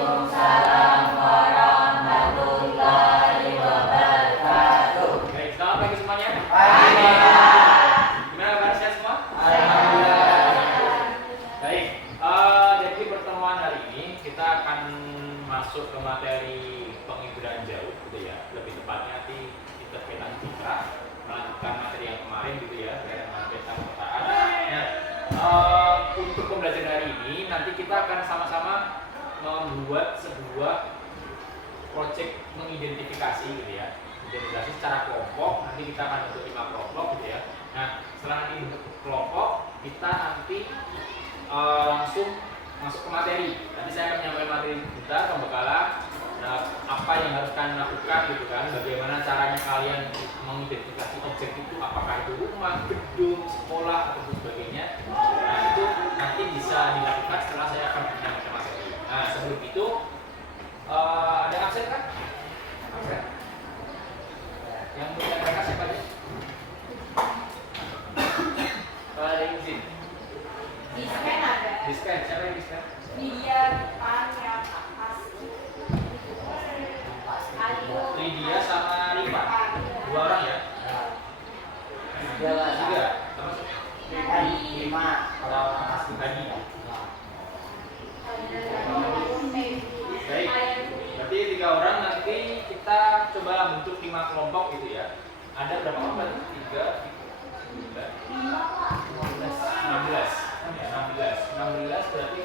Waalaikumsalam warahmatullahi wabarakatuh. Baik, selamat pagi semuanya. Pagi. Gimana kabar sehat semua? Alhamdulillah. Baik, jadi pertemuan hari ini kita akan masuk ke materi penghiburan jauh, gitu ya. Lebih tepatnya di interpretan citra, melanjutkan materi yang kemarin, gitu ya, dari peta petaan. Nah, untuk pembelajaran hari ini nanti kita akan sama-sama membuat sebuah proyek mengidentifikasi, gitu ya, identifikasi secara kelompok. Nanti kita akan bentuk 5 kelompok, gitu ya. Nah, setelah nanti bentuk kelompok, kita nanti langsung masuk ke materi. Nanti saya akan menyampaikan materi kita, pembekalan, apa yang harus kalian lakukan, gitu kan, bagaimana caranya kalian mengidentifikasi objek itu, apakah itu rumah, gedung, sekolah, atau sebagainya. Nah, itu nanti bisa dilakukan setelah saya akan menyampaikan materi. Nah, sebelum itu ada absen kan? Absen? Yang punya mereka siapa aja? Kalau ada yang izin? Disken ada. Disken, siapa yang disken? Lydia, Tanya, Ayu, Lydia sama Rifa. 2 orang ya? Tiga. Termasuk Lima. kalau pasti tadi. Baik. Berarti 3 orang, nanti kita coba bentuk 5 kelompok, gitu ya. Ada berapa kelompok? 3, 9, 16. Ya, 16 berarti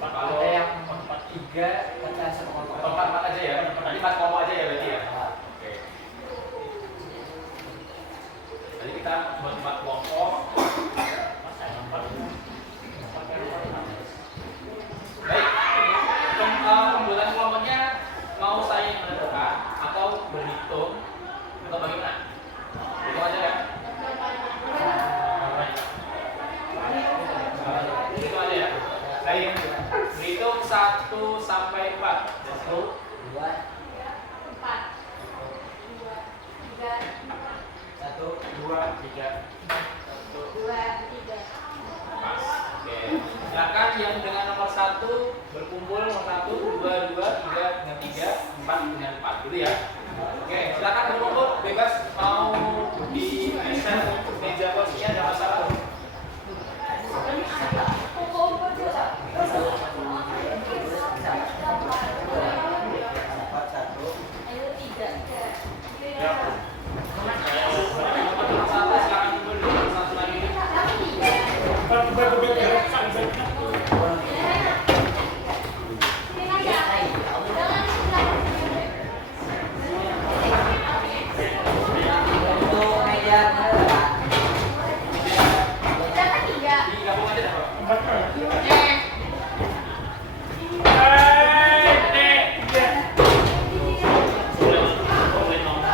kalau Ada yang 4-3, kita satu kelompok. 4 aja ya. Tadi 4 kelompok aja ya berarti ya. Oke. Jadi kita buat 4 kelompok. Baik. Pembuatan kelompoknya mau saya yang menentukan atau berhitung atau bagaimana? Itu aja ya. Itu aja ya. Baik. Berhitung 1 sampai 4. 1, 2, 4, 2, 3, 1, 2, 3. 1. 2, 3. Pas. Oke. Silakan yang dengan nomor 1 berkumpul, nomor 1, 2, 3 dengan 3, 4 dengan 4, gitu ya. Oke, silakan berkumpul, bebas mau di meja kursinya, ada masalah. Ayu 3. Ya. Nomor 1 silakan kumpul dulu, nomor 1 lagi. untuk meja berapa? Digabung aja dah, Pak. Boleh nomor 2.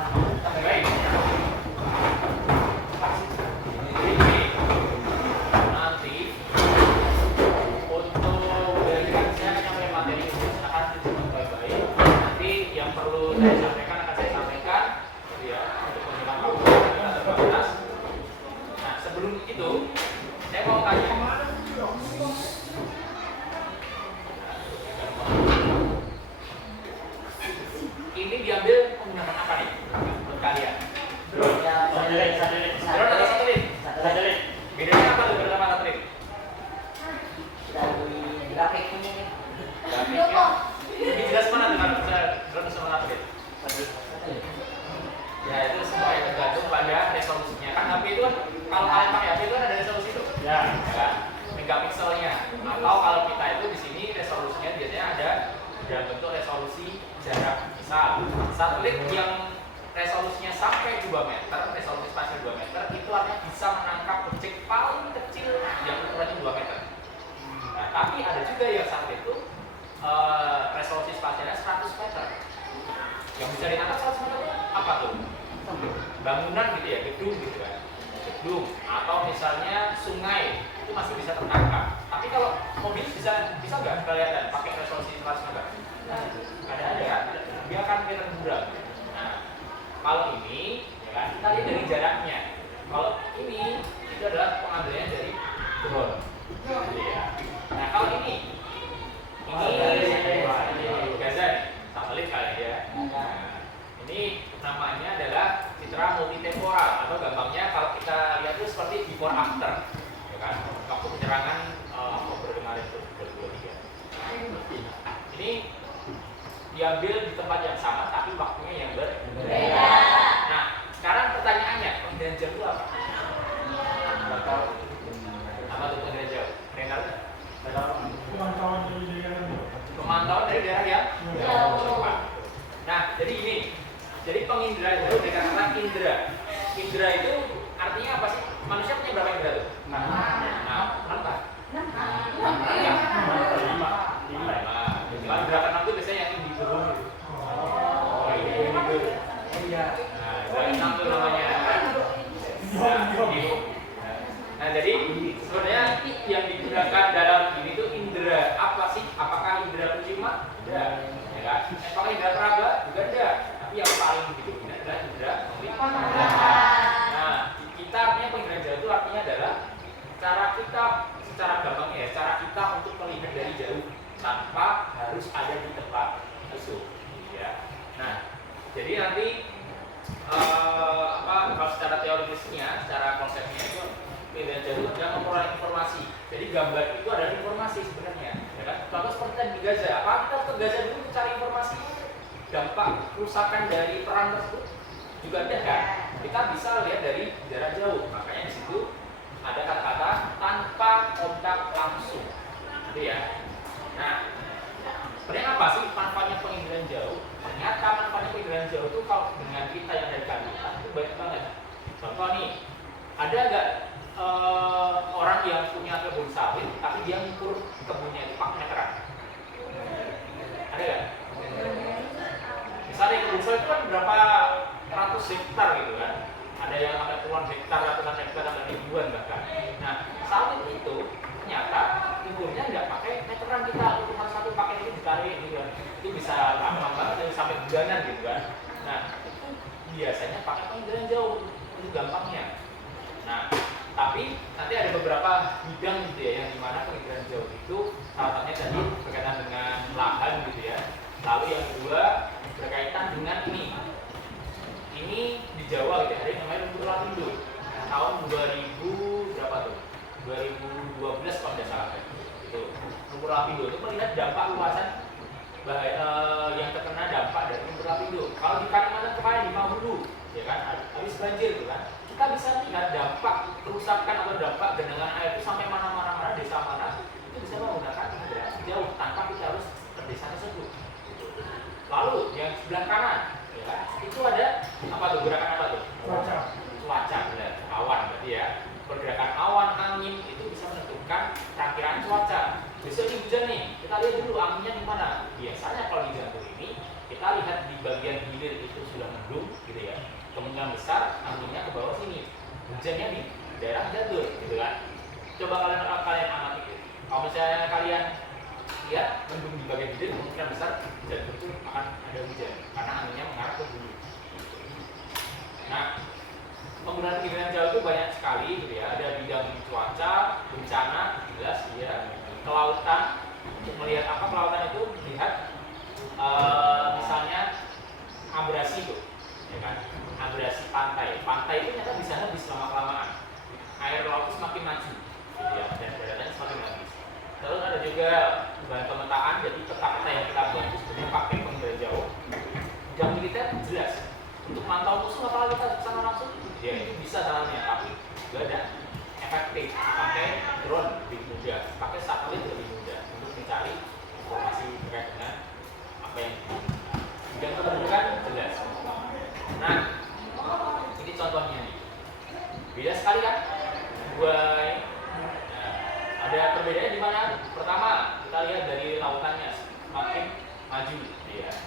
Abang. Baik. Nanti untuk dari saya akan nyampe materi akan disebut baik-baik. Nanti yang perlu saya sampaikan akan saya sampaikan, gitu ya, untuk menjelang waktu kita terbatas. Nah, sebelum itu saya mau tanya. Ini diambil menggunakan apa nih buat kalian? Drone atau satelit? Bedanya apa tuh drone sama satelit? Ini jelas mana tuh kalau bisa drone sama satelit? Ya, itu semuanya tergantung pada resolusinya. Kan HP itu kan, kalau kalian pakai HP itu kan ada resolusi tuh. Ya kan? Megapikselnya. Atau kalau kita itu di sini resolusinya biasanya ada dalam bentuk resolusi jarak. Misal, satelit yang resolusinya sampai 2 meter, resolusi spasial 2 meter, itu artinya bisa menangkap objek paling kecil yang ukurannya 2 meter. Nah, tapi ada juga yang satelit itu resolusi spasialnya 100 meter. Yang bisa ditangkap 100 meter apa tuh? Bangunan gitu ya, gedung gitu kan, gedung atau misalnya sungai itu masih bisa tertangkap. Tapi kalau mobil bisa nggak kelihatan pakai resolusi 100 meter? Ada kan? Dia akan kelihatan buram. Nah, kalau ini ya kan kita lihat dari jaraknya. Kalau ini itu adalah pengambilannya dari drone. Gitu ya. Nah, kalau ini Gaza nih, satelit kali ya. Nah, ini namanya adalah citra multitemporal atau gampangnya kalau kita lihat itu seperti before after, ya kan? Waktu penyerangan Oktober kemarin itu 2023. Ini diambil di tempat yang sama tapi waktunya yang berbeda. Nah, sekarang pertanyaannya, penggunaan jauh itu apa? Apa tuh penggunaan jauh? Renal? Pemantauan dari daerah yang jauh. Nah, jadi ini. Jadi penginderaan jauh dikatakan indera. Indera itu artinya apa sih? Manusia punya berapa indera tuh? Berapa? 5. Kalau indera keenam itu biasanya yang individu. Oh, individu. Iya. Nah, indera keenam itu namanya. Nah, jadi sebenarnya yang digunakan dalam ini itu indera apa sih? Apakah indera penciuman? Tidak, ya kan? Apakah indera peraba? Juga tidak. Tapi yang paling didominan adalah indera penglihatan. Nah, kita artinya penglihatan jauh itu artinya adalah cara kita secara gampangnya ya, cara kita untuk melihat dari jauh tanpa harus ada di tempat musuh, ya. Nah, jadi nanti kalau secara teoritisnya, secara konsepnya itu penglihatan jauh adalah memperoleh informasi. Jadi gambar itu adalah informasi sebenarnya, ya kan? Contoh seperti tadi di Gaza, apa kita ke Gaza dulu mencari informasi dampak kerusakan dari perang tersebut? Juga tidak kan? Kita bisa lihat dari jarak jauh. Makanya di situ ada kata-kata tanpa kontak langsung, gitu ya. Nah, sebenarnya apa sih manfaatnya penginderaan jauh? Ternyata manfaatnya penginderaan jauh itu kalau dengan kita yang dari kandungan itu banyak banget. Contoh nih, ada nggak orang yang punya kebun sawit tapi dia mengukur kebunnya itu pakai meteran? Ada nggak? Misalnya kebun sawit itu kan berapa ratus hektar gitu kan? Ada yang sampai puluhan hektar, ratusan hektar, sampai ribuan bahkan. Nah, sawit itu ternyata ukurnya nggak pakai meteran kita, ukuran satu pakai ini ditarik gitu kan. Itu bisa lama banget sampai bulanan gitu kan. Nah, itu biasanya pakai penginderaan jauh, itu gampangnya. Nah, tapi nanti ada beberapa bidang gitu ya yang dimana penginderaan jauh itu salah satunya tadi berkaitan dengan lahan gitu ya. Lalu yang kedua berkaitan dengan ini di Jawa gitu, ada yang namanya lumpur lapindo. Tahun 2000 berapa tuh? 2012 kalau tidak salah itu lumpur lapindo itu melihat dampak luasan yang terkena dampak dari lumpur lapindo. Kalau di Kalimantan kemarin di Mahulu, ya kan, habis banjir tuh kan, kita bisa lihat dampak kerusakan atau dampak genangan air itu sampai mana desa mana itu bisa menggunakan penginderaan jauh tanpa kita harus ke desa tersebut. Lalu yang sebelah kanan, ya kan, itu ada apa tuh, gerakan apa tuh? Cuaca, benar, awan berarti ya. Pergerakan awan, angin itu bisa menentukan perakiraan cuaca. Besok ini hujan nih, kita lihat dulu anginnya di mana. Biasanya kalau di jantung ini kita lihat di bagian hilir itu sudah mendung, gitu ya. Kemungkinan besar anginnya ke bawah sini, hujannya di daerah jantung, gitu kan. Coba kalian amati gitu. Kalau misalnya kalian lihat mendung di bagian hilir, kemungkinan besar jantung itu akan ada hujan karena anginnya mengarah ke hulu. Nah, penggunaan penginderaan jauh itu banyak sekali gitu ya. Ada bidang cuaca, bencana, jelas ya. Kelautan, untuk melihat apa kelautan itu melihat misalnya abrasi tuh, ya kan? Abrasi pantai. Pantai itu ternyata bisa habis lama-kelamaan. Air laut itu semakin maju, gitu ya, dan daratannya semakin habis. Terus ada juga bahan pemetaan, jadi peta-peta yang kita buat itu sebenarnya pakai penginderaan jauh. Jam militer jelas. Untuk mantau musuh apalagi kita kesana langsung, ya itu bisa caranya, tapi juga ada efektif. Pakai drone lebih mudah, pakai satelit lebih mudah untuk mencari informasi terkait dengan apa yang dibutuhkan. Bidang kependudukan jelas. Nah, ini contohnya nih. Beda sekali kan? Ada perbedaannya di mana? Pertama, kita lihat dari lautannya semakin maju, ya. ya.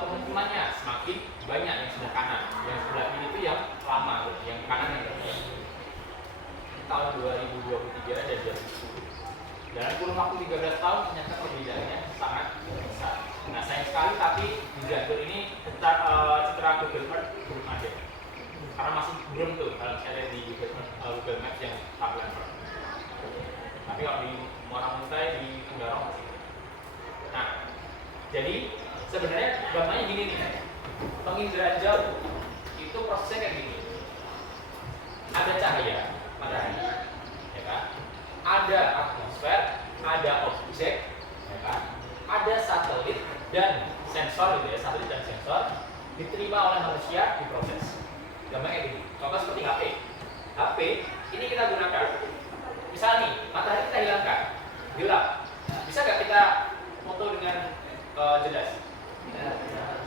Pemukimannya semakin banyak yang sebelah kanan, yang sebelah kiri itu yang lama, yang kanan yang terbaik. Tahun 2023 dan 2010. Dalam kurun waktu 13 tahun ternyata perbedaannya sangat besar. Nah sayang sekali tapi di Cianjur ini citra Google Earth belum ada. Karena masih belum tuh kalau saya lihat di Google Maps yang tablet. Tapi kalau di Muara Muntai di Kundarong masih. Nah, jadi sebenarnya gambarnya gini nih. Penginderaan jauh itu prosesnya kayak gini. Ada cahaya matahari, ya kan? Ada atmosfer, ada objek, ya kan? Ada satelit dan sensor gitu ya, satelit dan sensor diterima oleh manusia diproses. Gambarnya kayak gini. Contoh seperti HP. HP ini kita gunakan. Misalnya nih, matahari kita hilangkan, gelap. Bisa nggak kita foto dengan jelas?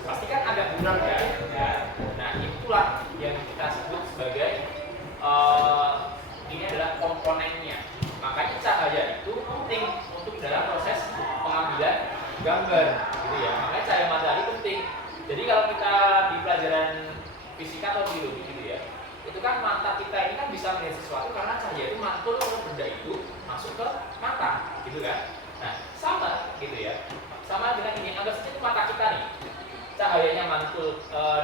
Pastikan agak buram kan? Ya. Nah itulah yang kita sebut sebagai ini adalah komponennya. Makanya cahaya itu penting untuk dalam proses pengambilan gambar, gitu ya. Makanya cahaya matahari penting. Jadi kalau kita di pelajaran fisika atau biologi gitu ya, itu kan mata kita ini kan bisa melihat sesuatu karena cahaya itu mantul ke benda itu masuk ke mata, gitu kan? Nah sama, gitu ya. Sama dengan ini, anggap saja itu mata kita nih. Cahayanya mantul,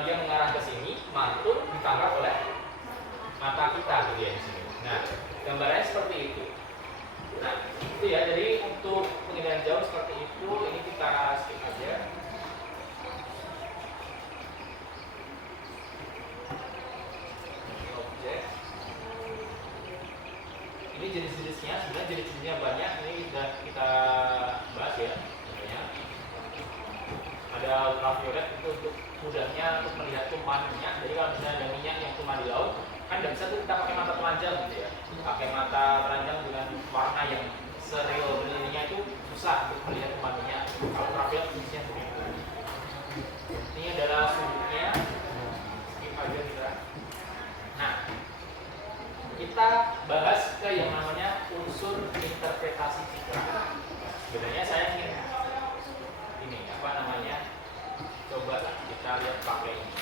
dia mengarah ke sini, mantul ditangkap oleh mata kita gitu ya di sini. Nah, gambarnya seperti itu. Nah, itu ya. Jadi untuk penginderaan jauh seperti itu, ini kita skip aja. Objek. Ini jenis-jenisnya, sebenarnya jenis-jenisnya banyak. Ini sudah kita bahas ya. Ada ultraviolet itu untuk mudahnya untuk melihat tumpahan minyak. Jadi kalau misalnya ada minyak yang tumpah di laut, kan tidak bisa tuh kita pakai mata telanjang gitu ya. Pakai mata telanjang dengan warna yang seril benihnya itu susah untuk melihat tumpahan minyak. Kalau ultraviolet fungsinya seperti itu. Ini adalah sudutnya. Skip aja kita. Nah, kita bahas ke yang namanya unsur interpretasi citra. Sebenarnya saya ingin ini apa namanya, coba kita lihat pakai ini.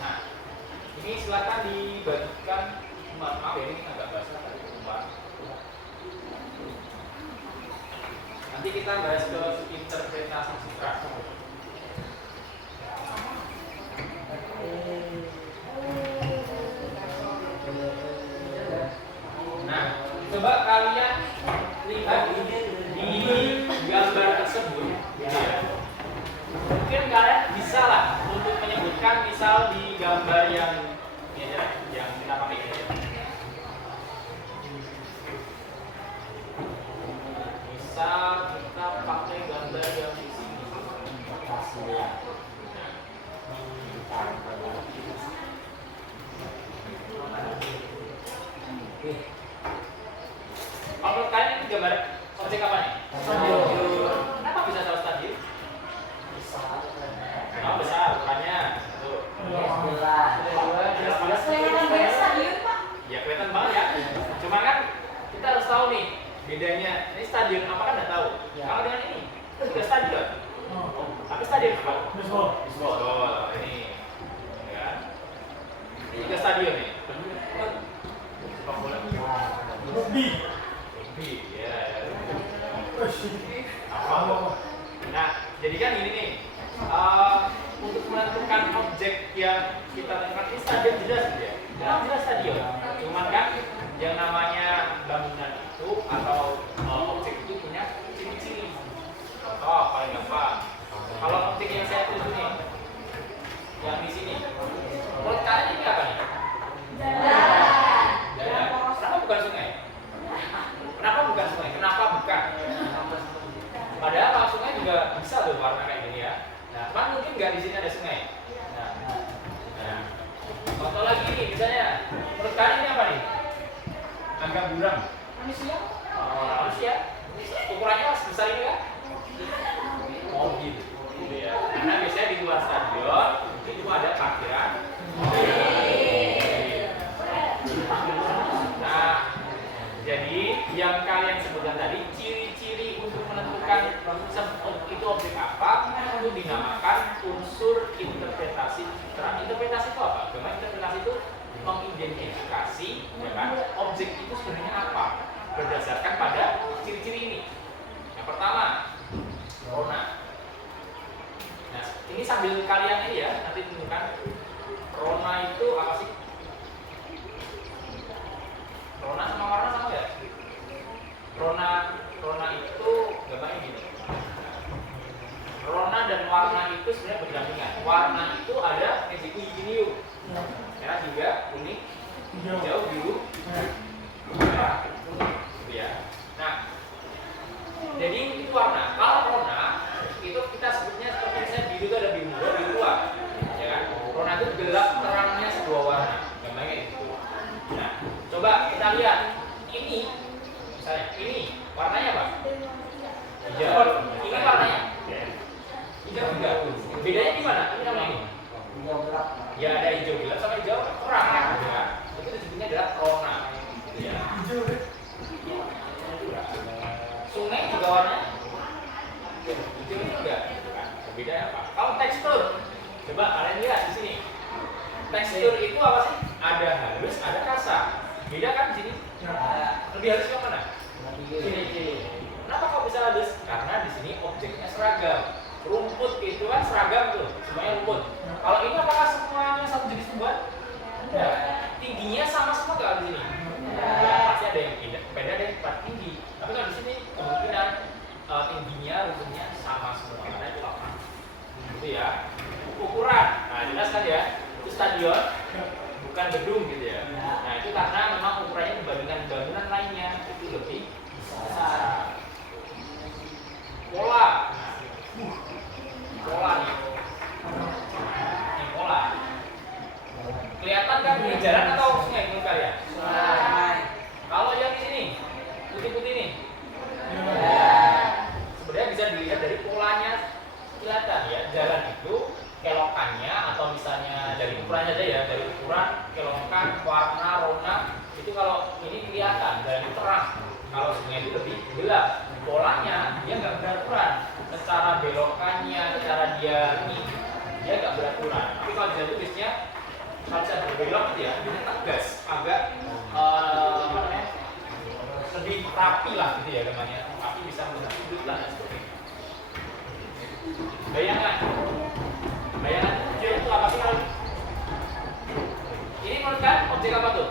Nah, ini silakan dibagikan. Maaf ini agak basah tadi tumpah. Nanti kita bahas ke interpretasi citra. Nah, coba kalian lihat di gambar tersebut, gitu ya. Mungkin kalian bisa lah untuk menyebutkan misal di gambar yang ini aja, yang kita pakai ini aja. Misal kita pakai gambar yang di sini. Kalau kalian ini gambar objek apa nih? Stadion. Kenapa bisa tahu stadion? Oh, besar ukurannya. Tuh. Kelihatan banget stadion, Pak. Ya kelihatan banget ya. Cuma kan kita harus tahu nih bedanya. Ini stadion apa kan nggak tahu. Kalau dengan ini juga stadion. Tapi stadion apa? Baseball. Ini, ya. Ini juga stadion nih. Sepak bola. Rugby, ya. Apa? Nah, jadi kan ini nih. Untuk menentukan objek yang kita tentukan ini stadion jelas gitu ya. Jelas stadion. Cuman kan yang namanya bangunan itu atau objek itu punya ciri-ciri. Contoh paling gampang. Kalau objek yang saya tuju nih, yang di sini, menurut kalian ini apa nih? Jalan. Kenapa bukan sungai? Kenapa bukan sungai? Kenapa bukan? Padahal kalau sungai juga bisa tuh warna kayak gini ya. Nah, cuman mungkin nggak di sini ada sungai. Nah, contoh lagi nih, misalnya, menurut kalian ini apa nih? Agak buram. Manusia. Manusia. Ukurannya sebesar ini kan? itu objek apa, itu dinamakan unsur interpretasi citra. Interpretasi itu apa? Karena interpretasi itu mengidentifikasi, ya kan, objek itu sebenarnya apa berdasarkan pada ciri-ciri ini. Yang pertama, rona. Nah, ini sambil kalian ini ya, nanti tentukan rona itu apa sih? Rona sama warna sama ya? Rona itu gambarnya gini. Rona dan warna itu sebenarnya berdampingan. Warna itu ada hijau, merah juga, kuning, hijau, biru, merah, gitu ya. Nah, jadi itu warna. Kalau rona itu kita sebutnya seperti misalnya biru itu ada biru muda, biru tua, ya kan? Rona itu gelap terangnya sebuah warna, gambarnya itu. Nah, coba kita lihat ini, misalnya ini warnanya apa? Hijau. Ini warnanya hijau enggak? Bedanya di mana? Ini namanya ini. Hijau gelap. Ya ada hijau gelap sama hijau terang, gitu ya. Itu disebutnya adalah rona. Gitu ya. Sungai juga warnanya hijau juga. Kan? Bedanya apa? Kalau tekstur, coba kalian lihat di sini. Tekstur itu apa sih? Ada halus, ada kasar. Beda kan di sini? Lebih halus yang mana? Ini. Kenapa kok bisa halus? Karena di sini objeknya seragam. Rumput itu kan seragam tuh, semuanya rumput. Kalau ini apakah semuanya satu jenis tumbuhan? Ya. Tingginya sama semua nggak di sini? Ya, pasti ada yang beda, ada yang paling tinggi. Tapi kalau di sini kemungkinan tingginya, rumputnya sama semua. Karena itu apa? Gitu ya. Ukuran, nah jelas kan ya? Itu stadion, bukan gedung gitu ya. Nah itu karena memang ukurannya dibandingkan bangunan lainnya itu lebih besar. Pola. Pola nih. Ini pola. Kelihatan kan ini jalan atau sungai menurut kalian? Kalau yang di sini, putih-putih nih. Sebenarnya bisa dilihat dari polanya kelihatan ya. Jalan itu kelokannya atau misalnya dari ukuran saja ya, dari ukuran, kelokan, warna, rona itu kalau ini kelihatan dan terang. Kalau sungai itu lebih gelap. Polanya dia nggak beraturan. Secara belokannya, secara dia ini dia nggak beraturan. Tapi kalau di itu biasanya kalau saya berbelok gitu ya, dia tegas, agak apa namanya, lebih rapi lah gitu ya namanya. Rapi bisa sudut lah seperti itu. Bayangan objek itu apa sih kalau ini menurut kan objek apa tuh?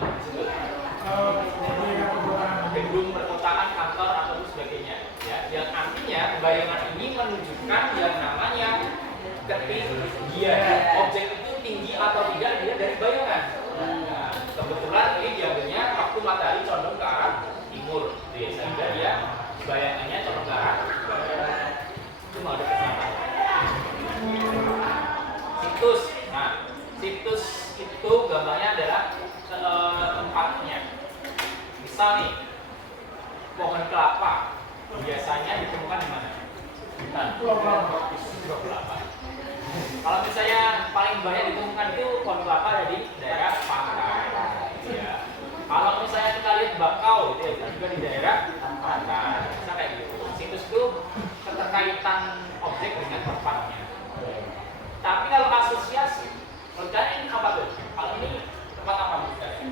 Gedung perkotaan, kantor atau sebagainya ya, yang artinya bayangan ini menunjukkan yang namanya ketinggian objek itu tinggi atau tidak dilihat dari bayangan. Nah, kebetulan ini diambilnya waktu matahari condong ke arah timur sehingga dia bayangannya condong ke arah barat. Itu mau ada kesana. Situs, nah situs itu gambarnya adalah tempatnya. Misal nih pohon kelapa biasanya ditemukan di mana? Pulau Kelapa. Kalau misalnya paling banyak ditemukan itu pohon kelapa ada di daerah pantai. Ya. Kalau misalnya kita lihat bakau itu ya, juga di daerah pantai. Bisa kayak gitu. Situs itu keterkaitan objek dengan tempatnya. Tapi kalau asosiasi, menurut kalian ini apa tuh? Kalau ini tempat apa menurut kalian?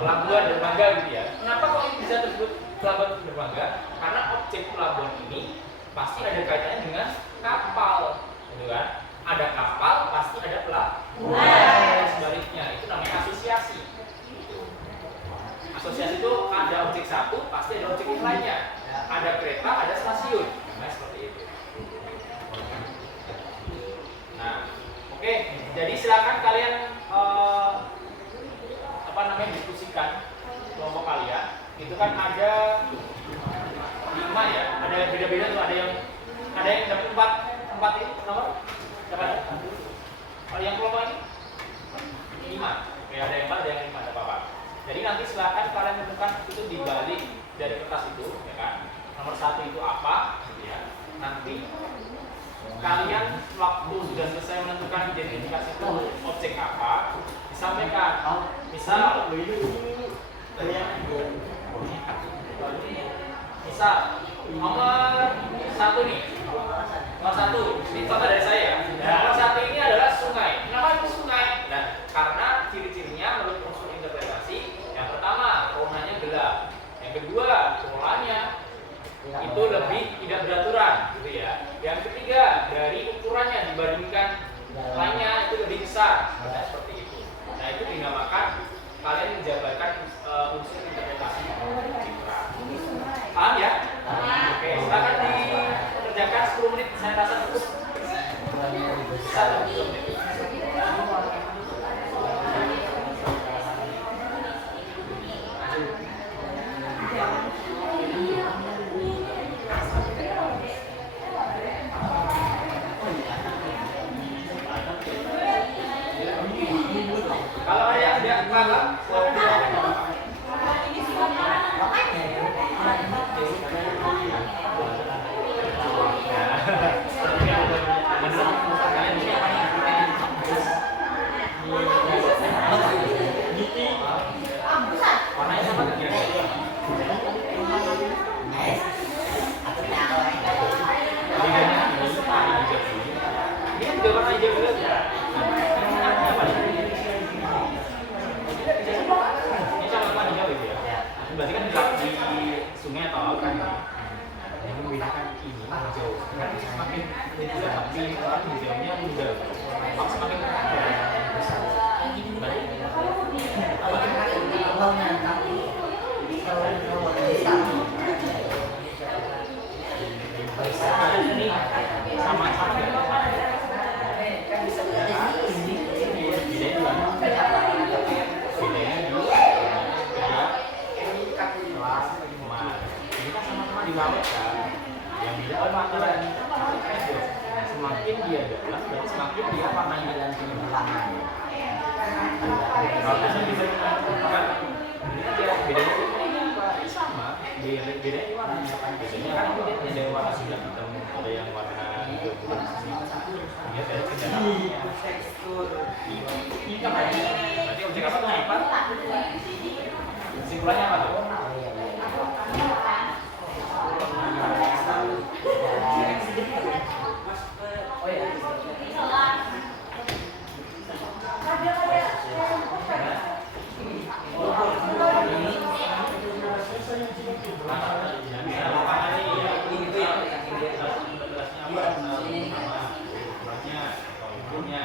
Pelabuhan dermaga gitu ya. Kenapa kok ini bisa disebut pelabuhan dermaga? Karena objek pelabuhan ini pasti ada kaitannya dengan kapal, gitu kan? Ada kapal, pasti ada pelabuhan. Sebaliknya, itu namanya asosiasi. Asosiasi itu ada objek satu, pasti ada objek yang lainnya. Ada kereta, ada stasiun. Namanya seperti itu. Nah, oke. Jadi silakan kalian diskusikan kelompok kalian. Itu kan ada 5 ya, ada yang beda-beda tuh, ada yang dapat 4 ini nomor dapat. Kalau yang kelompok ini 5. Oke, ada yang 4, ada yang 5, ada apa-apa. Jadi nanti silakan kalian tentukan itu di balik dari kertas itu, ya kan? Nomor 1 itu apa, gitu ya. Nanti kalian waktu sudah selesai menentukan identifikasi itu objek apa, disampaikan. Misal Nomor satu nih. Nomor satu, ini contoh dari saya. Nomor satu ini adalah sungai. Kenapa itu sungai? Nah, karena ciri-cirinya menurut unsur interpretasi, yang pertama, warnanya gelap. Yang kedua, polanya itu lebih tidak beraturan, gitu ya. Yang ketiga, dari ukurannya dibandingkan lainnya itu lebih besar, nah, seperti itu. Nah, itu dinamakan kalian menjabarkan unsur interpretasi citra. Paham ya? Oke, silakan dikerjakan 10 menit. Saya rasa cukup. 1 menit. Kalau ada yang tidak paham, silakan ditanyakan. Warnanya sama nggak kira-kira? Bedanya ini juga warna hijau juga. Apa nih? Ini sama warna hijau gitu ya? Berarti kan di sungai atau laut kan? Yang membedakan ini hijau. Semakin tapi hijaunya muda. Semakin besar. Berarti sama-sama nggak? Kan bisa lihat di sini. Bedanya di mana? Bedanya di ini kan sama-sama di laut kan? Yang beda warna semakin dia dalam dan semakin dia warnanya dan kehitaman. Kalau bisa kan ini kan dia bedanya sama, bedanya di warna. Biasanya kan ada yang warna hitam, ada yang warna hijau bukan sini. Dia dari kendaraan tekstur hitam ya. Berarti objek apa tuh lipat? Kesimpulannya apa tuh? Oh ya. Teksturnya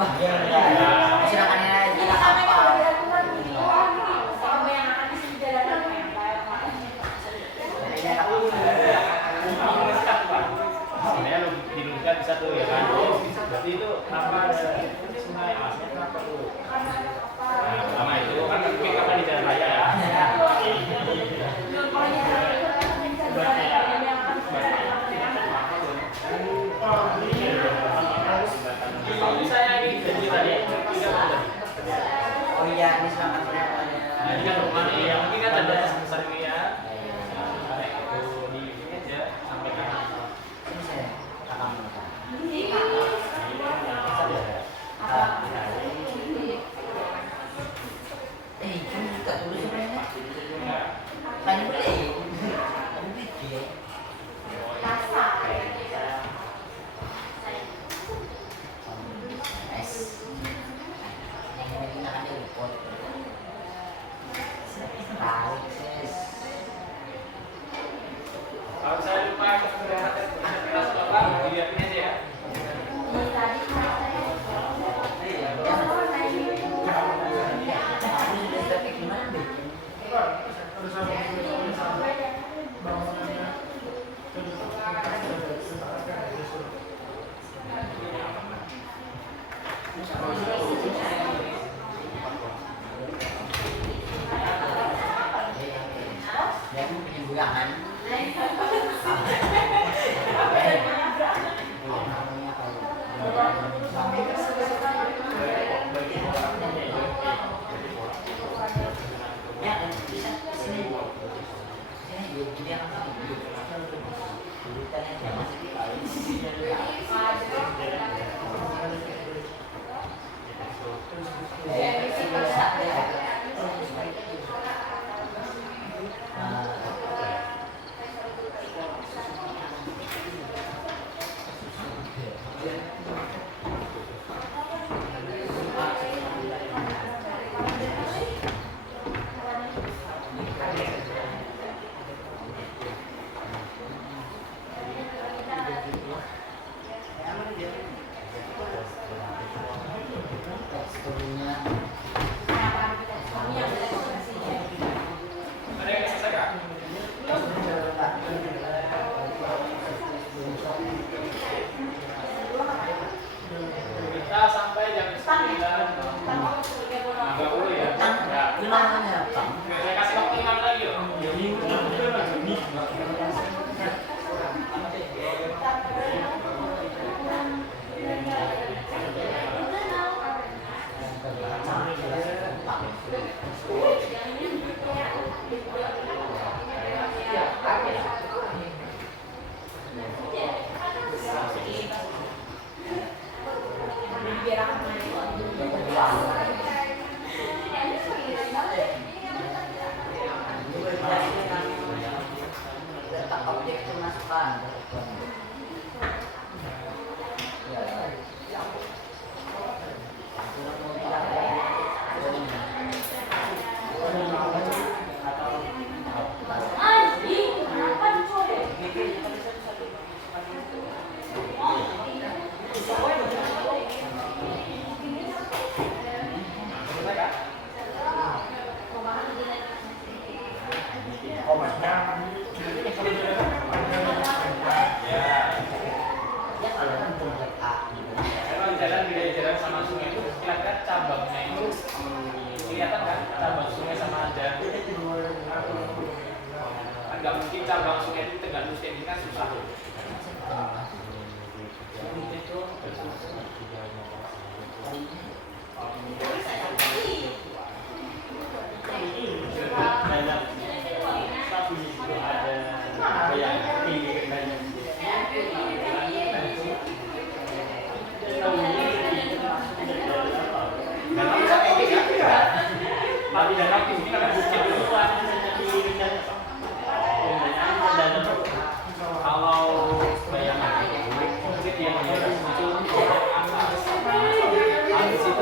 Wah, iya. Silakannya kita apa? Kamu yang akan bisa dijalankan yang kayak Sebenarnya di Indonesia bisa tuh ya kan. Berarti itu kenapa ada sungai alasnya kenapa tuh? Nah, pertama itu kan mungkin karena di jalan raya ya. Kalau misalnya ini jadi tadi Oh iya, ini selamat ya. nah, ini kan rumah nih, ya mungkin kan ada sebesar ini ya. Nah, itu di sini aja sampaikan. Ini saya rekam dulu. Kamu suka dulu sebenarnya? Tanya boleh. Kamu pikir? Es. Yang ini akan direpot. Tahu sis. Kalau saya lupa kita sekolah dilihatin aja ya. Ya, aku punya bulangan. Ya, bisa sini. Sini, jadi akan Ada yang selesai kak? Kita sampai jam 9.30 ya. Ya. Gimana apa? Saya kasih waktu 5 menit lagi yuk. Letak objek itu masukkan. anjing, kenapa dicoret? Selesai kak? Ya kalau kan project A gitu. Kalau jalan di jalan sama sungai itu kira-kira cabangnya itu kelihatan kan? Cabang sungai sama aja. Kan nggak mungkin cabang sungai itu tegak lurus kayak gini kan susah. Tapi danau di sini kan bukit duluan. Kalau bayangan bukit yang muncul di atas, habis itu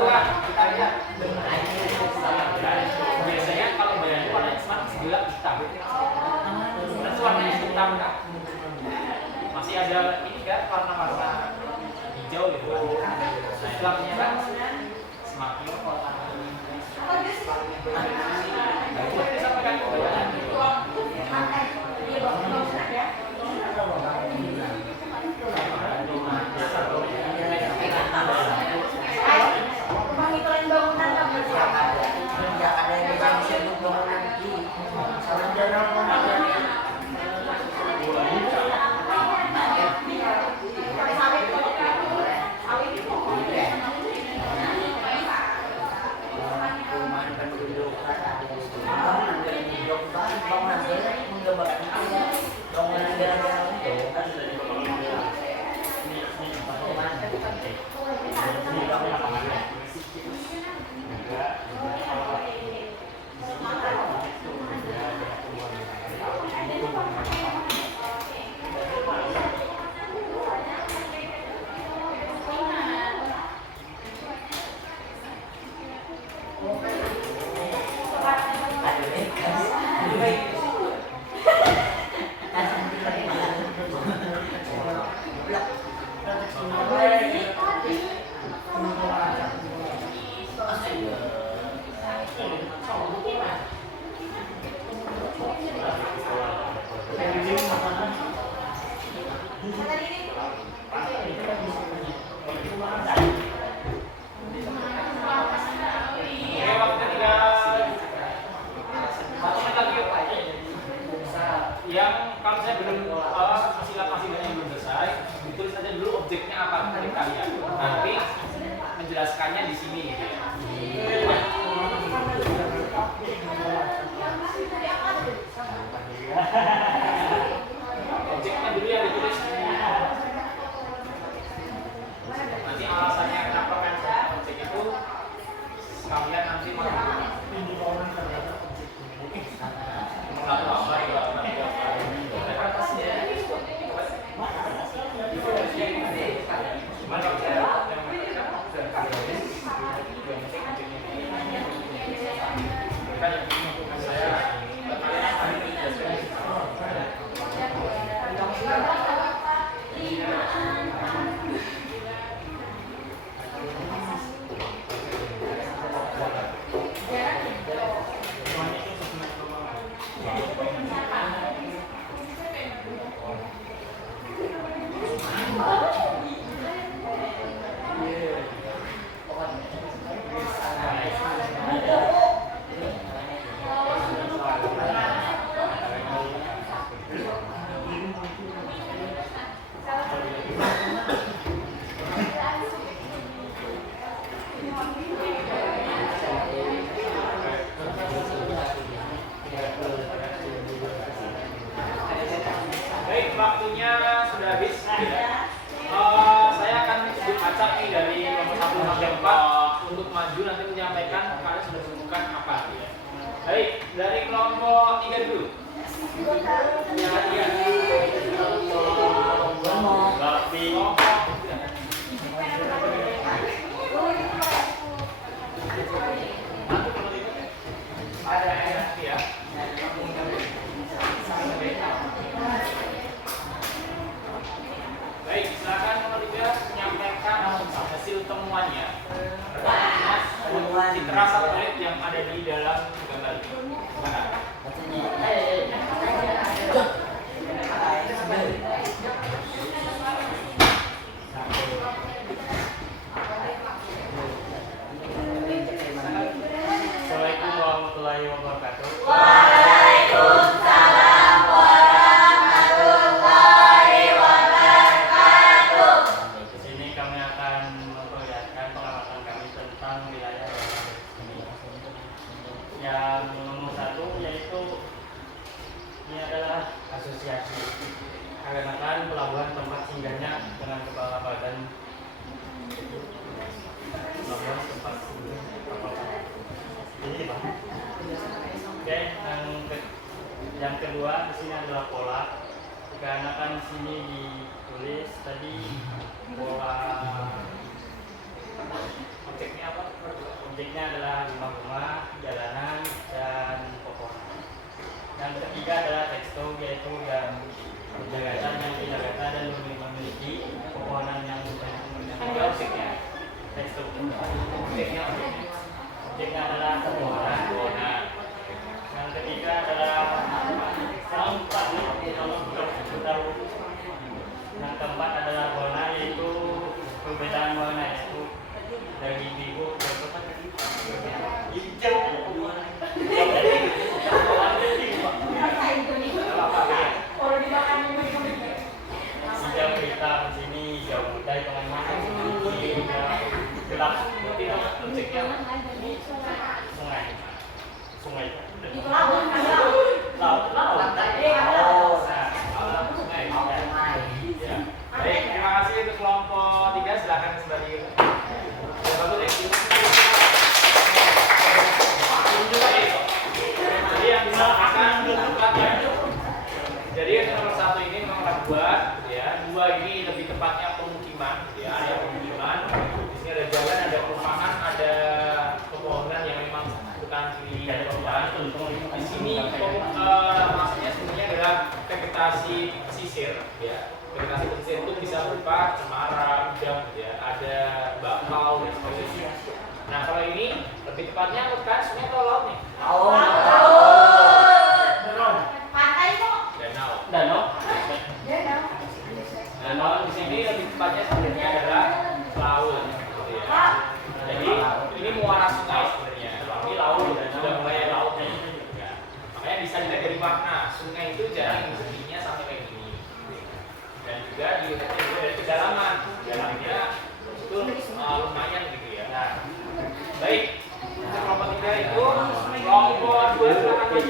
semakin disampaikan Monitoring bangunan apa yang kalau saya belum masilah-masilahnya yang belum selesai, ditulis aja dulu objeknya apa dari kalian. Nanti menjelaskannya di sini. Objeknya dulu yang ditulis. Nanti alasannya kenapa kan objek itu kalian nanti waktunya sudah habis. Saya akan sebut acak nih dari nomor 1 sampai 4 untuk maju nanti menyampaikan kalian sudah temukan apa ya. Baik, dari kelompok 3 dulu. Yang 3. Ada ya. Baik, silakan nomor 3 menyampaikan hasil temuannya. Citra satelit yang ada di dalam gambar ini. Assalamualaikum warahmatullahi wabarakatuh. Waalaikumsalam warahmatullahi wabarakatuh. Di sini kami akan memperlihatkan pengamatan kami tentang wilayah ini. Yang nomor 1 yaitu ini adalah asosiasi akan pelabuhan tempat singgahnya dengan kepala badan pelabuhan tempat singgah kapal ini Pak. Oke, yang kedua di sini adalah pola. Dikarenakan di sini ditulis tadi pola objeknya apa? Objeknya adalah rumah-rumah, jalanan, dan pepohonan. Yang ketiga adalah tekstur, yaitu jagatan yang tidak rata dan memiliki pepohonan yang banyak. Ada objeknya. tekstur. Objeknya Objeknya adalah warna. yang ketiga adalah yang keempat yang keempat adalah warna, yaitu perbedaan warna, yaitu dari biru ke hijau. Hijau hitam di sini, hijau muda di tengah-tengah, gelap putih. Objeknya sungai. Laut. sungai. Ya. Baik, terima kasih untuk kelompok 3, silakan kembali. Ya, bagus deh. Jadi yang akan dibuat ya. Jadi yang nomor 1 ini memang akan buat, ya. 2 ini lebih tepatnya pemukiman, ya. Ada pemukiman. Di sini ada jalan, ada perumahan, ada pepohonan yang memang bukan di perumahan. Di sini maksudnya sebenarnya adalah vegetasi pesisir, ya. Vegetasi pesisir itu bisa berupa cemara, udang, ya. Ada bakau dan sebagainya. Nah kalau ini lebih tepatnya bukan sungai atau laut nih? Pantai kok. Danau. Danau di sini lebih tepatnya sebenarnya adalah laut, gitu ya. Jadi ini muara sungai sebenarnya. Ini laut, sudah mulai lautnya. Ya. Makanya bisa dilihat dari warna. Sungai itu jarang tingginya sampai kayak gini. Dan juga dilihat dari kedalaman. Dalamnya itu lumayan gitu ya. Nah, baik. Untuk kelompok 3 itu, kelompok 2 silakan.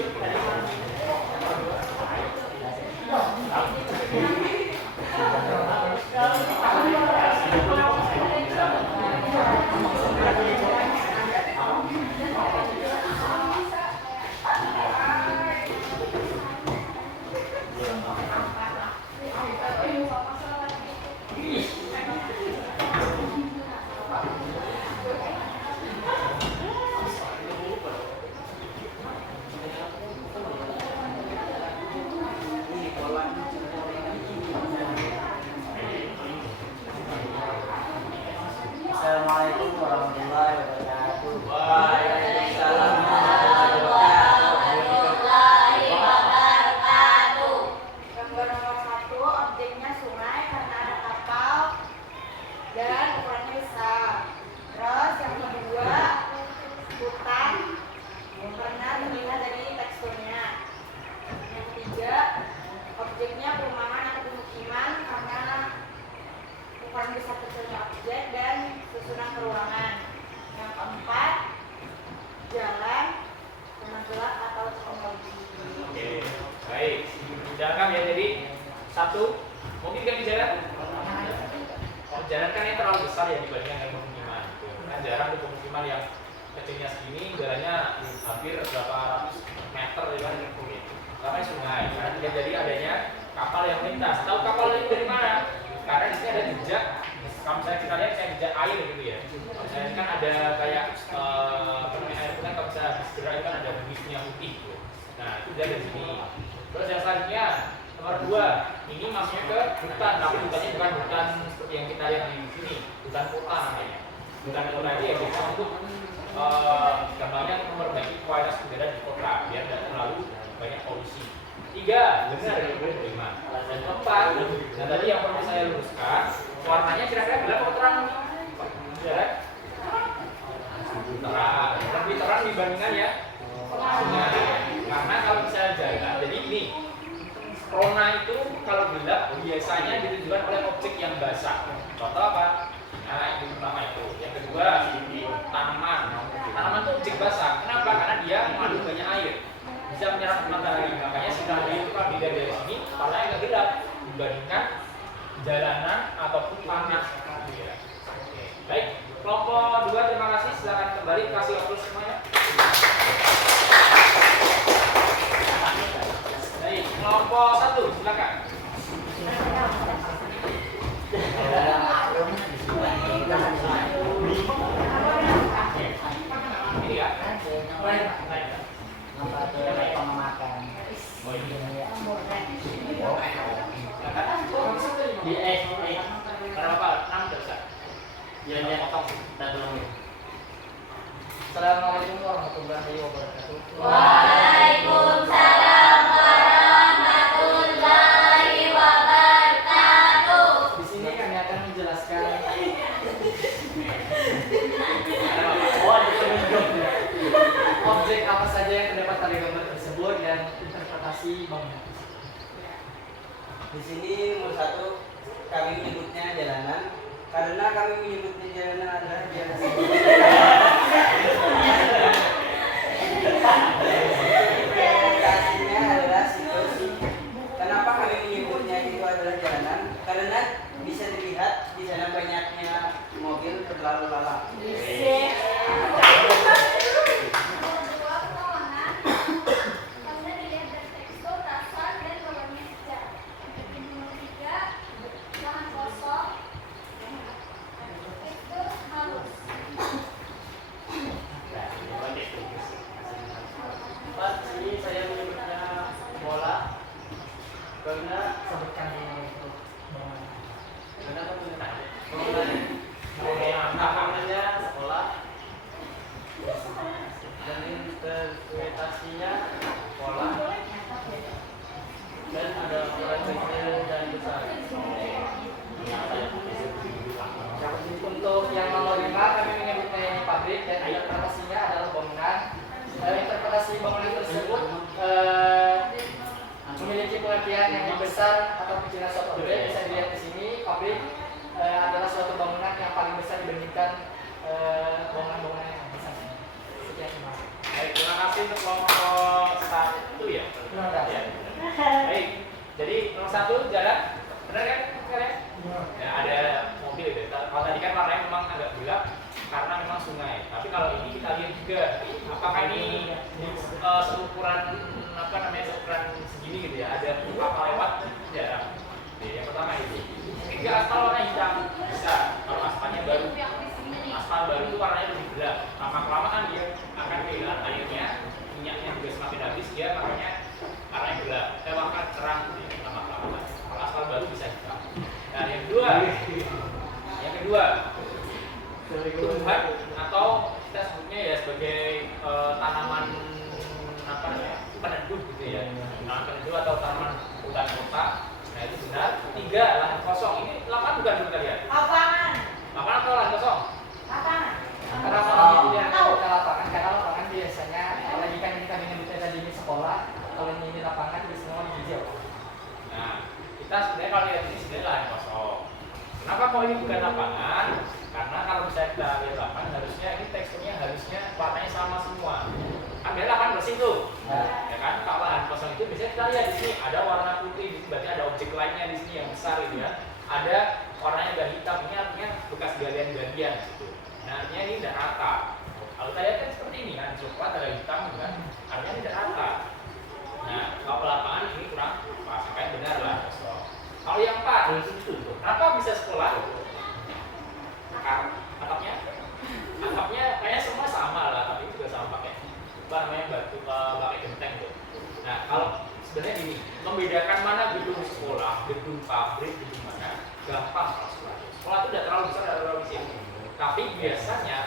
Assalamualaikum warahmatullahi wabarakatuh. Waalaikumsalam. Gambar nomor 1, objeknya sungai karena ada kapal dan ukurannya besar. Terus yang kedua, hutan karena terlihat dari teksturnya. Yang ketiga, objeknya perumahan atau pemukiman karena ukuran besar kecilnya objek dan susunan peruangan. Yang keempat, jalan warna gelap atau teknologi. Oke, baik. Silakan ya. Jadi 1, mungkin kan di jalan. Oh, jalan kan yang terlalu besar ya dibandingkan dengan pemukiman. Kan jarang tuh pemukiman yang kecilnya segini, jalannya hampir berapa ratus meter ya kan mungkin. Karena sungai, karena tidak jadi adanya kapal yang melintas. Tahu kapal ini dari mana? Karena di sini ada jejak. Kalau misalnya kita lihat kayak jejak air gitu ya. Misalnya kan ada kayak air itu kan kalau misalnya habis gerak kan ada bunyinya putih gitu. Nah itu dari sini. Terus yang selanjutnya nomor 2, ini masuknya ke hutan, tapi hutannya bukan hutan seperti yang kita lihat di sini, hutan kota namanya. Hutan kota itu ya bisa untuk gampangnya memperbaiki kualitas udara di kota biar tidak terlalu banyak polusi. 3, benar ya, 5. Dan 4, dan tadi yang perlu saya luruskan, warnanya kira-kira gelap atau terang? Terang. Lebih terang dibandingkan ya sungai. Karena kalau misalnya jalan, jadi ini rona itu kalau gelap biasanya ditujukan oleh objek yang basah. Contoh apa? Nah itu pertama itu. Yang kedua, tanaman. Tanaman itu objek basah. Kenapa? Karena dia mengandung banyak air, bisa menyerap matahari. Makanya sinar itu kalau dilihat dari sini, warnanya agak gelap dibandingkan jalanan ataupun tanah. Ya. Oke. Baik, kelompok 2 terima kasih. Silakan kembali kasih waktu semuanya. Baik, kelompok 1 silakan. Ini ya. Karena apa? 6 besar. Ya, potong. dan Assalamualaikum warahmatullahi wabarakatuh. Waalaikumsalam warahmatullahi wabarakatuh. Di sini kami akan menjelaskan objek apa saja yang terdapat pada gambar tersebut dan interpretasi bangunan. Di sini nomor 1 kami menyebutnya jalanan karena kami menyebutnya jalanan adalah jalan interpretasinya adalah situasi. Kenapa kami menyebutnya itu adalah jalanan? Karena bisa dilihat di sana banyaknya mobil berlalu lalang. Empat, ini saya menyebutnya bola karena sebutkan ini untuk bangunan. Karena bangunannya sekolah dan interpretasinya sekolah dan ada ukuran kecil dan besar. Untuk yang nomor 5 kami menyebutnya ini pabrik dan interpretasinya adalah bangunan. Interpretasi bangunan tersebut memiliki pengertian yang lebih besar atau kecil suatu objek. Bisa dilihat di sini pabrik adalah suatu bangunan yang paling besar dibandingkan bangunan-bangunan yang besar. Sekian terima kasih. Baik, terima kasih untuk kelompok 1 ya. Ya. Baik, jadi nomor 1 jalan, benar kan? Kalian? Ya, ada mobil gitu. Kalau tadi kan warnanya memang agak gelap karena memang sungai. Tapi kalau ini kita lihat juga, apakah ini seukuran apa namanya seukuran segini gitu ya? Ada apa lewat? Jarang. Ya, yang pertama itu. Ketiga, aspal warna hitam bisa. Kalau aspalnya baru, aspal baru itu warnanya lebih gelap. Lama kelamaan dia akan kehilangan airnya, minyaknya juga semakin habis dia makanya warnanya gelap. Warna cerah gitu ya, lama kelamaan. Kalau aspal baru bisa hitam. Nah, yang kedua, tumbuhan atau kita sebutnya ya sebagai tanaman apa ya peneduh gitu ya, tanaman peneduh atau tanaman hutan kota. Nah itu benar. 3, lahan kosong. Ini lapangan bukan kita lihat. Lapangan. Lapangan atau lahan kosong? Lapangan. Karena kalau itu yang kita lapangan, karena lapangan biasanya apalagi kan ini kami nyebutnya tadi ini sekolah, kalau ini lapangan itu semua hijau. Nah kita sebenarnya kalau lihat ini sebenarnya lahan kosong. Kenapa kok ini bukan lapangan? Karena kalau misalnya kita lihat lapangan harusnya ini teksturnya harusnya warnanya sama semua. Kan biasanya lapangan bersih tuh. Ya kan kalau lahan kosong itu biasanya kita lihat di sini ada warna putih, di sini berarti ada objek lainnya di sini yang besar gitu ya. Ada warnanya agak hitam, ini artinya bekas galian-galian gitu. Nah artinya ini tidak rata. Kalau kita lihat kan seperti ini kan, coklat ada hitam gitu kan, artinya tidak rata. Nah kalau lapangan ini kurang pas, makanya benar lah kosong. Kalau yang 4, kenapa bisa sekolah? Atapnya kayaknya semua sama lah, tapi juga sama pakai apa namanya batu, pakai genteng tuh. Nah kalau sebenarnya gini, membedakan mana gedung sekolah, gedung pabrik, gedung mana gampang kalau sekolah. Sekolah itu tidak terlalu besar, tidak terlalu kecil. Tapi biasanya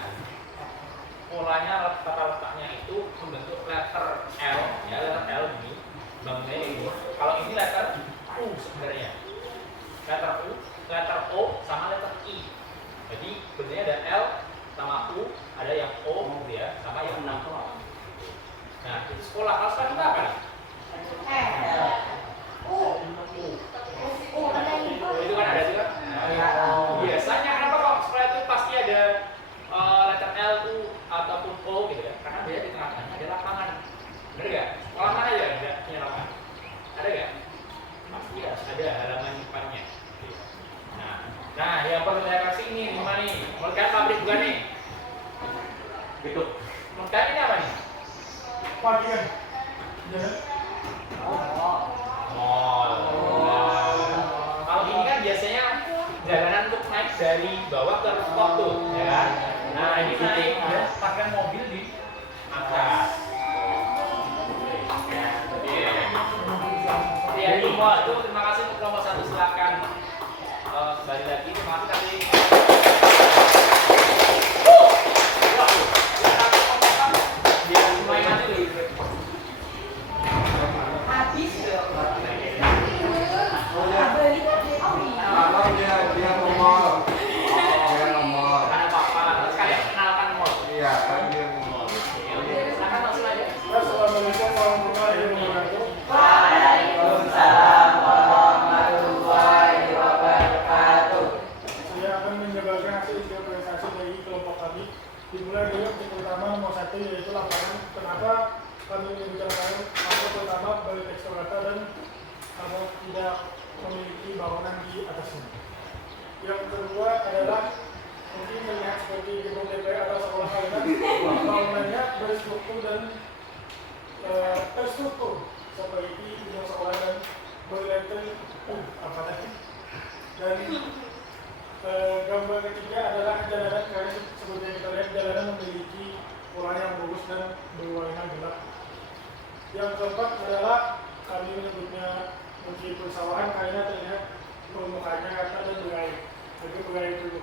polanya tata letaknya itu membentuk letter L, ya letter L ini, bangunnya ini. Kalau ini letter U sebenarnya, letter U, letter O sama letter I. Jadi sebenarnya ada L sama U, ada yang O gitu ya, sama yang 6. Nah itu sekolah. Kalau sekolah kita apa nih? Itu kan ada juga. Biasanya kenapa kok sekolah itu pasti ada letter L, U ataupun O gitu ya? Karena dia di tengah-tengahnya ada lapangan. Bener nggak? Sekolah mana ya nggak punya lapangan? Ada nggak? Pasti ya, ada halaman depannya. Nah, yang perlu saya kasih ini 5 nih. Menurut kalian pabrik bukan nih? Gitu. Menurut kalian ini apa nih? Pabrik. Mall. Kalau ini kan biasanya jalanan untuk naik dari bawah ke rooftop tuh, ya kan? Nah, ini naik ya, pakai mobil di atas. Ya, itu mall itu. Terima kasih untuk kelompok 1, silakan kembali lagi. Terima kasih tadi. pertama nomor 1 yaitu lapangan. Kenapa kami membicarakan apa pertama bagi tekstur kata dan apa tidak memiliki bangunan di atasnya. Yang kedua adalah mungkin melihat seperti gedung DPR atau sekolah kalian, bangunannya berstruktur dan terstruktur seperti gedung sekolah dan berlantai apa tadi. Dan gambar ketiga adalah jalanan, karena seperti yang kita lihat jalanan memiliki pola yang lurus dan berwarna gelap. Yang keempat adalah kami menyebutnya bukit persawahan karena terlihat permukaannya rata dan berair. Jadi berair dulu.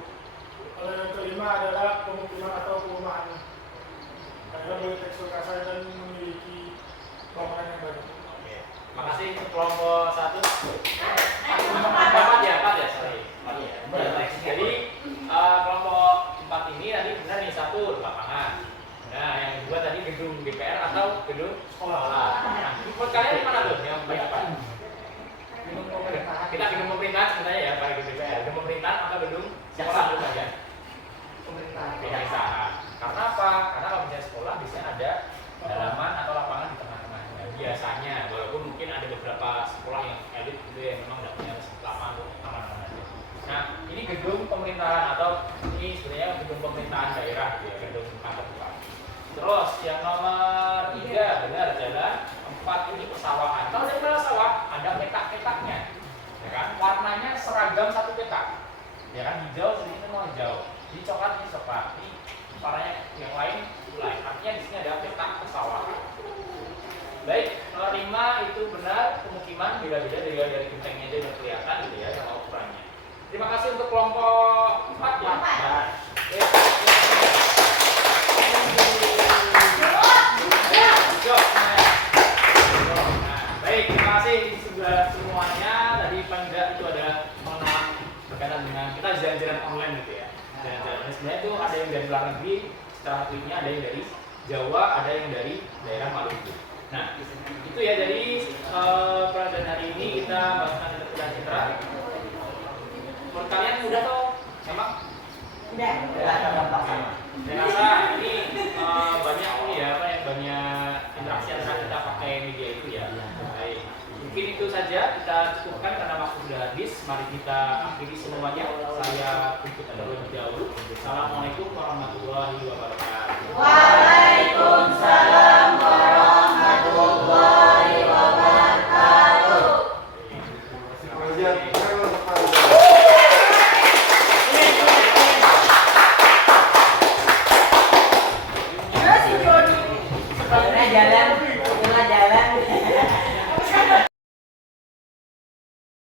Kalau yang kelima adalah pemukiman atau perumahan. Adalah bertekstur kasar dan memiliki bangunan yang banyak. Oke. Makasih untuk kelompok 1. Empat ya, sorry. Jadi kelompok 4 ini tadi benar nih, 1 lapangan. Nah, yang kedua tadi gedung DPR atau gedung sekolah. Nah, menurut kalian di mana tuh yang baik apa? Gedung pemerintahan. Kita gedung pemerintahan sebenarnya ya, kalau gedung DPR. Gedung pemerintahan atau gedung sekolah dulu aja. Pemerintahan. Karena apa? Karena kalau misalnya sekolah biasanya ada halaman atau lapangan di tengah-tengahnya. Biasanya, walaupun mungkin ada beberapa sekolah yang elit gitu yang memang tidak punya lapangan untuk aman-aman aja. Nah, ini gedung pemerintahan atau ini sebenarnya gedung pemerintahan daerah gitu ya, gedung kantor pusat. Terus yang nomor 3 benar, jalan 4 ini pesawahan. Kalau dari mana sawah? Ada petak-petaknya, ya kan? Warnanya seragam satu petak, ya kan? Hijau sini semua hijau, di coklat ini coklat, ini warnanya yang lain lain. Artinya di sini ada petak pesawahan. Baik, nomor 5 itu benar, pemukiman beda-beda dari gentengnya aja udah kelihatan gitu ya sama ukurannya. Terima kasih untuk kelompok 4 ya. Baik, terima kasih sudah semuanya. Tadi Panda itu ada mengenal berkaitan dengan kita jalan-jalan online gitu ya. Jalan-jalan sebenarnya itu ada yang dari luar negeri, secara tweetnya ada yang dari Jawa, ada yang dari daerah Maluku. Nah, itu ya dari pelajaran hari ini kita bahaskan interpretasi citra. Menurut kalian mudah toh? Emang? Udah. Saya rasa ini banyak banyak interaksi antara kita pakai media itu ya. Baik. Mungkin itu saja kita cukupkan karena waktu sudah habis. Mari kita akhiri semuanya. Saya tutup terlebih dahulu. Assalamualaikum warahmatullahi wabarakatuh. Waalaikumsalam.